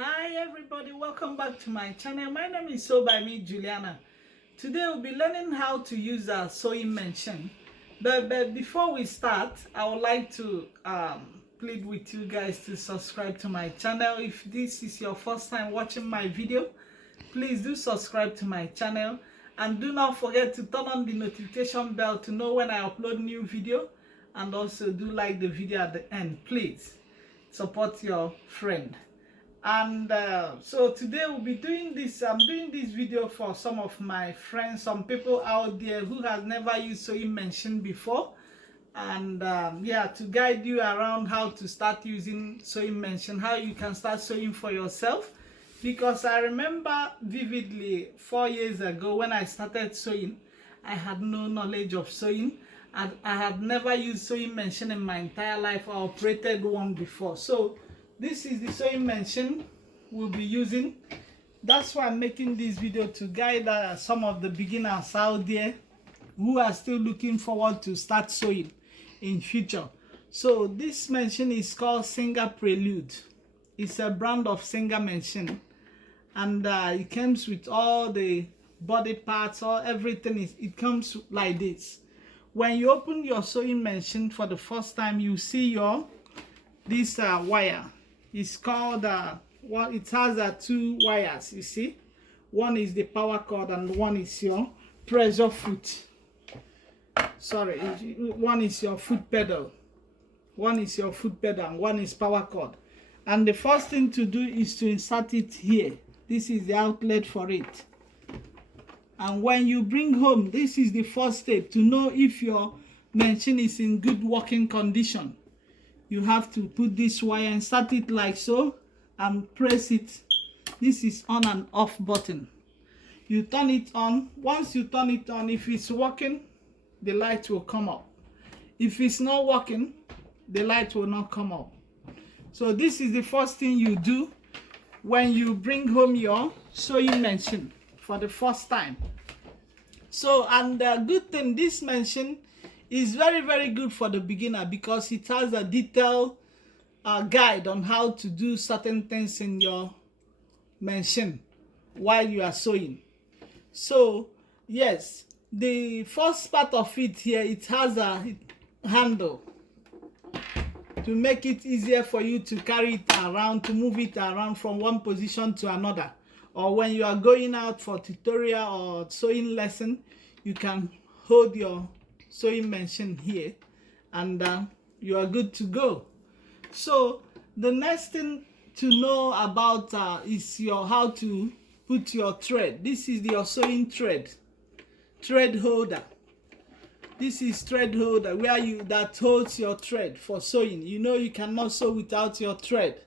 Hi everybody, welcome back to my channel. My name is Sew by me, Juliana. Today we'll be learning how to use a sewing machine. But before we start, I would like to plead with you guys to subscribe to my channel. If this is your first time watching my video, please do subscribe to my channel. And do not forget to turn on the notification bell to know when I upload new video. And also do like the video at the end. Please support your friend. And so today we'll be doing this. I'm doing this video for some of my friends, some people out there who has never used sewing machine before, and yeah, to guide you around how to start using sewing machine, how you can start sewing for yourself. Because I remember vividly 4 years ago when I started sewing, I had no knowledge of sewing, and I had never used sewing machine in my entire life or operated one before. So this is the sewing machine we'll be using. That's why I'm making this video, to guide some of the beginners out there who are still looking forward to start sewing in future. So this machine is called Singer Prelude. It's a brand of Singer machine, and it comes with all the body parts, or everything. It comes like this. When you open your sewing machine for the first time, you see this wire. It's called it has two wires, you see. One is the power cord and one is your pressure foot. Sorry, one is your foot pedal. One is your foot pedal and one is power cord. And the first thing to do is to insert it here. This is the outlet for it. And when you bring home, this is the first step to know if your machine is in good working condition. You have to put this wire, insert it like so, and press it. This is on and off button. You turn it on. Once you turn it on, if it's working, the light will come up. If it's not working, the light will not come up. So this is the first thing you do when you bring home your sewing machine for the first time. So, and the good thing, this machine is very, very good for the beginner, because it has a detailed guide on how to do certain things in your machine while you are sewing. So yes, the first part of it here, it has a handle to make it easier for you to carry it around, to move it around from one position to another. Or when you are going out for tutorial or sewing lesson, you can hold your sewing machine here, and you are good to go. So the next thing to know about is how to put your thread. This is your sewing thread holder. This is thread holder that holds your thread for sewing. You know you cannot sew without your thread.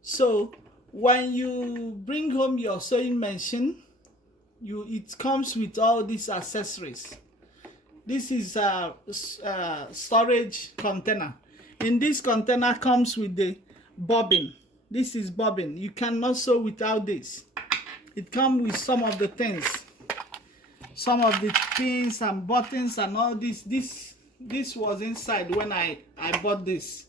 So when you bring home your sewing machine, it comes with all these accessories. This is a storage container. In this container comes with the bobbin. This is bobbin. You cannot sew without this. It comes with some of the things, some of the pins and buttons and all this. This was inside when I bought this.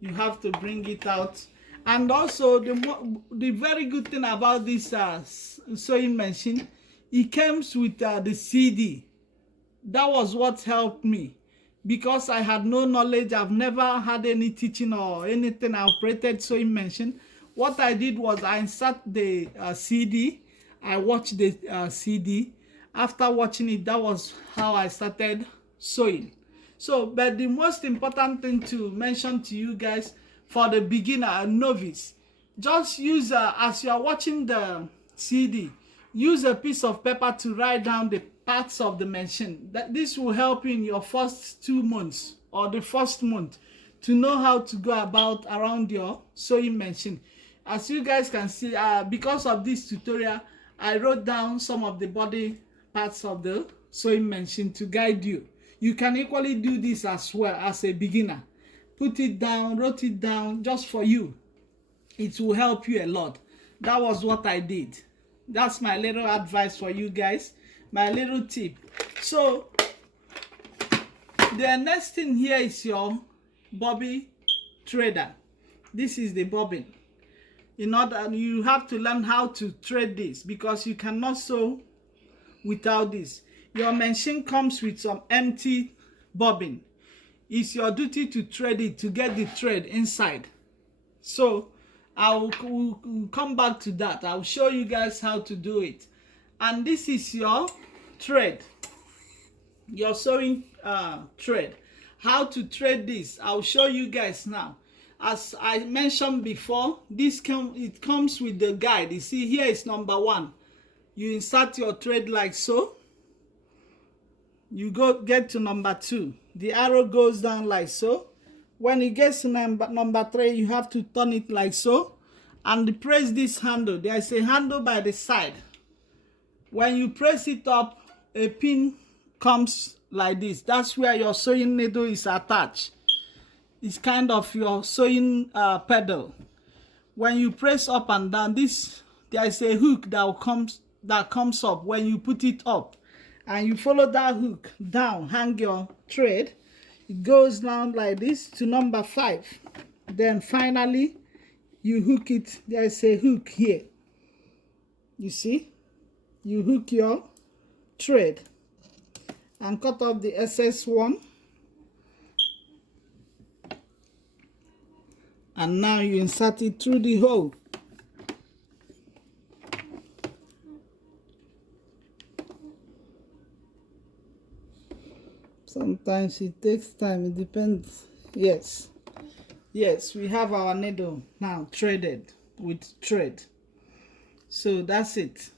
You have to bring it out. And also the very good thing about this sewing machine, it comes with the CD. That was what helped me, because I had no knowledge. I've never had any teaching or anything. I operated sewing machine. What I did was I insert the CD. I watched the CD. After watching it, that was how I started sewing. So, but the most important thing to mention to you guys, for the beginner and novice, just use as you are watching the CD, use a piece of paper to write down the parts of the machine. This will help you in your first 2 months or the first month to know how to go about around your sewing machine. As you guys can see, because of this tutorial, I wrote down some of the body parts of the sewing machine to guide you. You can equally do this as well as a beginner. Put it down, wrote it down just for you. It will help you a lot. That was what I did. That's my little advice for you guys, my little tip. So the next thing here is your bobbin trader. This is the bobbin. In order, you have to learn how to thread this, because you cannot sew without this. Your machine comes with some empty bobbin. It's your duty to thread it, to get the thread inside. So we'll come back to that. I'll show you guys how to do it. And this is your thread, your sewing thread. How to thread this, I'll show you guys now. As I mentioned before, it comes with the guide. You see, here is number 1. You insert your thread like so. You get to number 2. The arrow goes down like so. When it gets to number 3, you have to turn it like so, and press this handle. There is a handle by the side. When you press it up, a pin comes like this. That's where your sewing needle is attached. It's kind of your sewing pedal. When you press up and down, there is a hook that comes up. When you put it up and you follow that hook down, hang your thread, it goes down like this to number 5. Then finally you hook it. There is a hook here. You see, you hook your thread and cut off the excess one. And now you insert it through the hole. Sometimes it takes time, it depends. Yes, we have our needle now threaded with thread. So that's it.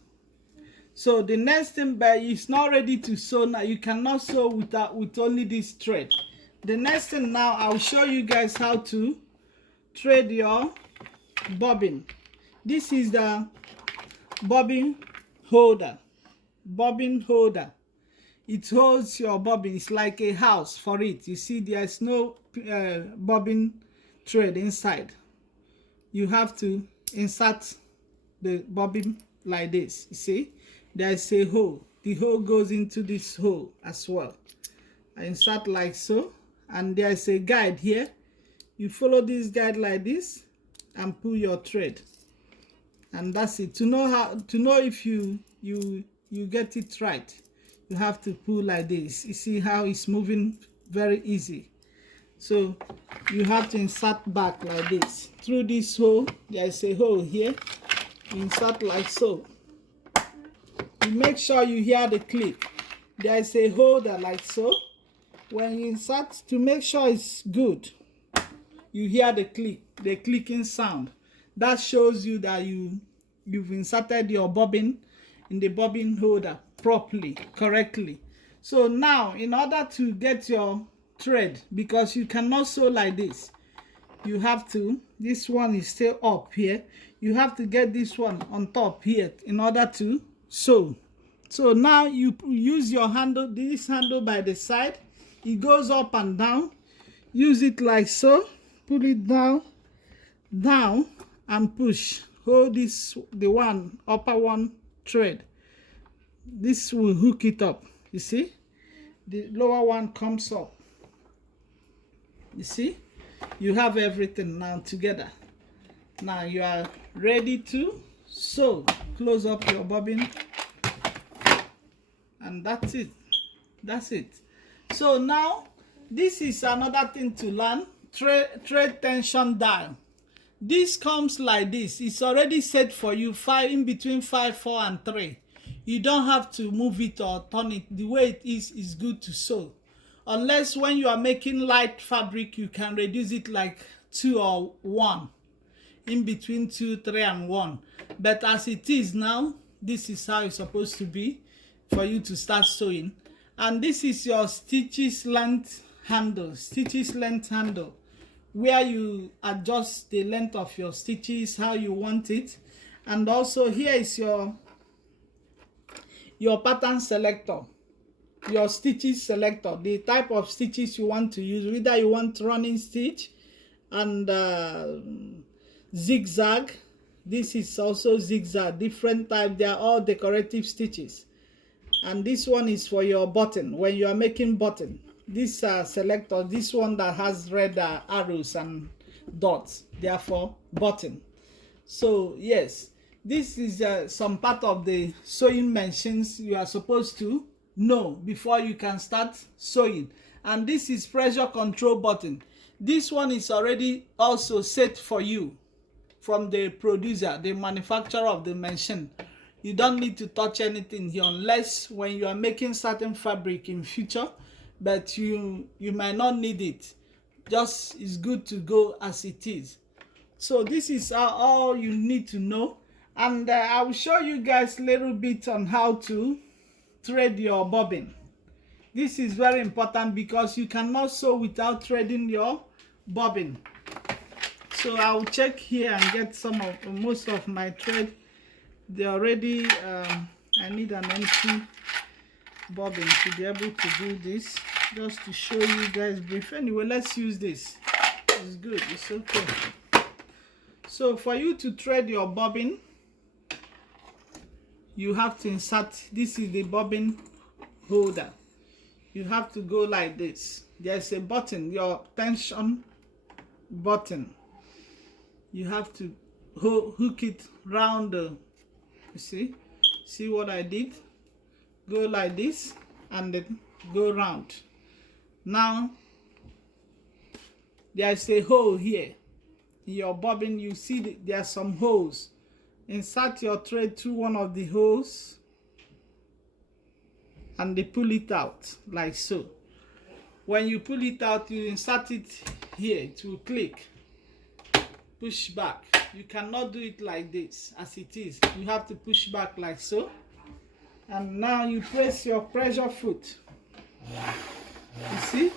So the next thing, but it's not ready to sew now. You cannot sew with only this thread. The next thing now, I'll show you guys how to thread your bobbin. This is the bobbin holder. Bobbin holder. It holds your bobbin. It's like a house for it. You see, there's no bobbin thread inside. You have to insert the bobbin like this. You see, there's a hole. The hole goes into this hole as well. I insert like so, and there's a guide here. You follow this guide like this and pull your thread, and that's it. To know if you get it right, you have to pull like this. You see how it's moving, very easy. So you have to insert back like this through this hole. There's a hole here. You insert like so. You make sure you hear the click. There's a holder like so. When you insert, to make sure it's good, you hear the click, the clicking sound. That shows you that you've inserted your bobbin in the bobbin holder properly, correctly. So now, in order to get your thread, because you cannot sew like this, you have to, this one is still up here, you have to get this one on top here in order to sew. So now you use your handle, this handle by the side. It goes up and down. Use it like so. Pull it down, and push. Hold this, the upper one thread. This will hook it up. You see, the lower one comes up. You see, you have everything now together. Now you are ready to sew. Close up your bobbin, and that's it. That's it. So now, this is another thing to learn. Thread tension dial. This comes like this. It's already set for you, in between 5, 4, and 3. You don't have to move it or turn it. The way it is good to sew. Unless when you are making light fabric, you can reduce it like 2 or 1. In between 2, 3, and 1. But as it is now, this is how it's supposed to be for you to start sewing. And this is your stitches length handle, where you adjust the length of your stitches how you want it. And also here is your pattern selector, your stitches selector, the type of stitches you want to use. Whether you want running stitch and zigzag. This is also zigzag, different type. They are all decorative stitches. And this one is for your button, when you are making button. This selector, this one that has red arrows and dots, therefore button. So yes, this is some part of the sewing machines you are supposed to know before you can start sewing. And this is pressure control button. This one is already also set for you from the producer, the manufacturer of the machine. You don't need to touch anything here unless when you are making certain fabric in future, but you might not need it. Just it's good to go as it is. So this is all you need to know, and I will show you guys a little bit on how to thread your bobbin. This is very important because you cannot sew without threading your bobbin. So I will check here and get most of my thread. They already I need an empty bobbin to be able to do this, just to show you guys brief. Anyway, let's use this. It's good, it's okay. So for you to thread your bobbin, you have to insert, this is the bobbin holder. You have to go like this. There's a button, your tension button. You have to hook it round the, you see what I did? Go like this and then go round. Now there's a hole here in your bobbin. You see there are some holes. Insert your thread through one of the holes and they pull it out like so. When you pull it out, you insert it here. It will click. Push back. You cannot do it like this as it is. You have to push back like so. And now you press your pressure foot. You see?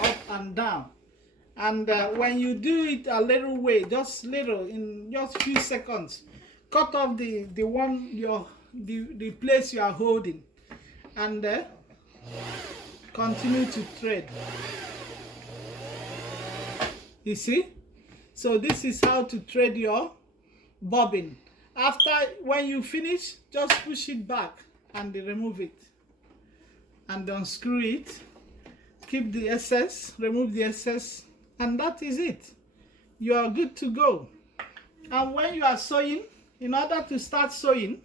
Up and down. And when you do it a little way, just little, in just few seconds, cut off the place you are holding, and continue to thread. You see? So this is how to thread your bobbin. After, when you finish, just push it back and remove it, and unscrew it. Keep the excess, remove the excess, and that is it. You are good to go. And when you are sewing, in order to start sewing,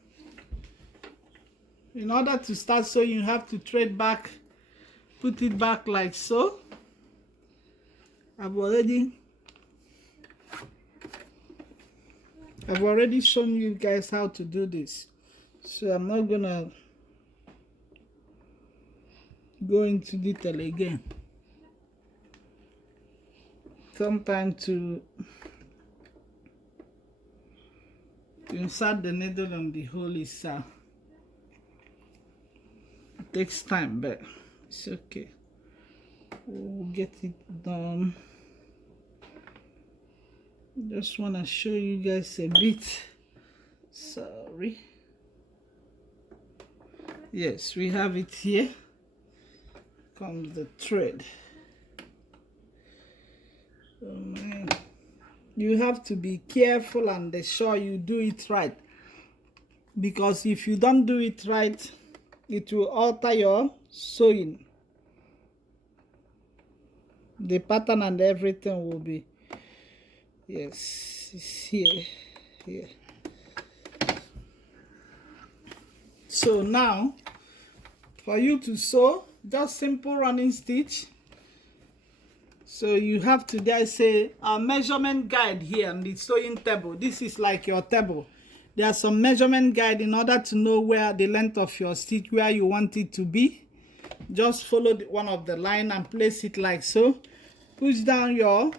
you have to thread back, put it back like so. I've already shown you guys how to do this, so I'm not gonna go into detail again. Sometimes to insert the needle on the hole is it takes time, but it's okay. We'll get it done. Just want to show you guys a bit. Sorry. Yes, we have it here. Comes the thread. Oh man, you have to be careful and sure you do it right, because if you don't do it right, it will alter your sewing. The pattern and everything will be, yes, it's here. So now, for you to sew, just simple running stitch. So you have to, there's a measurement guide here on the sewing table. This is like your table. There's some measurement guide in order to know where the length of your stitch, where you want it to be. Just follow one of the line and place it like so. Push down your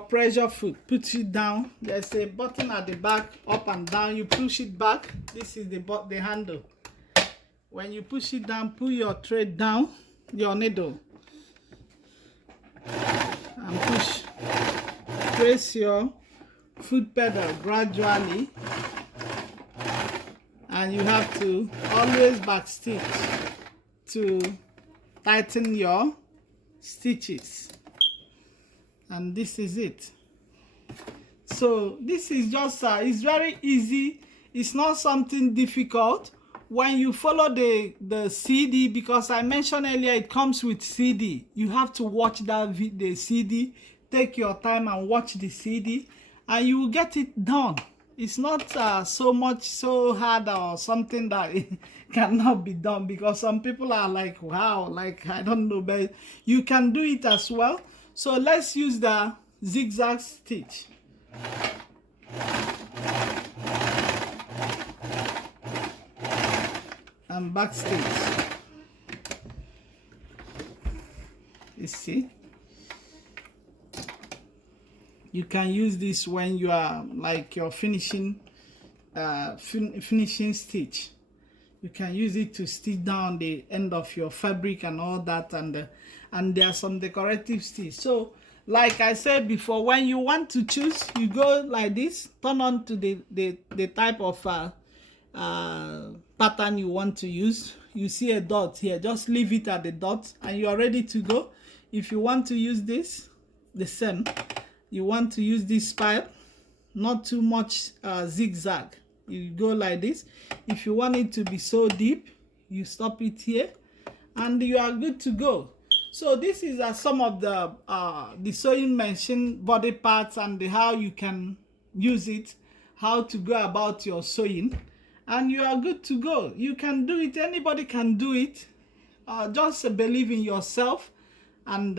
pressure foot. Put it down. There's a button at the back, up and down. You push it back. This is the handle. When you push it down, pull your thread down, your needle, and push. Press your foot pedal gradually, and you have to always backstitch to tighten your stitches. And this is it. So this is just it's very easy. It's not something difficult. When you follow the CD, because I mentioned earlier it comes with CD, you have to watch the CD take your time and watch the CD, and you will get it done. It's not so hard or something that it cannot be done, because some people are like, wow, like I don't know, but you can do it as well. So let's use the zigzag stitch. And backstitch. You see, you can use this when you are like you're finishing finishing stitch. You can use it to stitch down the end of your fabric and all that, and there are some decorative stitch. So like I said before, when you want to choose, you go like this, turn on to the type of pattern you want to use. You see a dot here, just leave it at the dot and you are ready to go. If you want to use this, the same, you want to use this spiral, not too much zigzag, you go like this. If you want it to be so deep, you stop it here and you are good to go. So this is some of the sewing machine body parts and how you can use it, how to go about your sewing, and you are good to go. You can do it, anybody can do it. Just believe in yourself and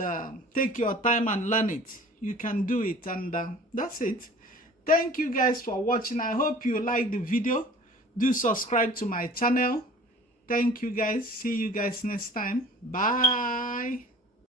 take your time and learn it. You can do it, and that's it. Thank you guys for watching. I hope you like the video. Do subscribe to my channel. Thank you guys. See you guys next time. Bye.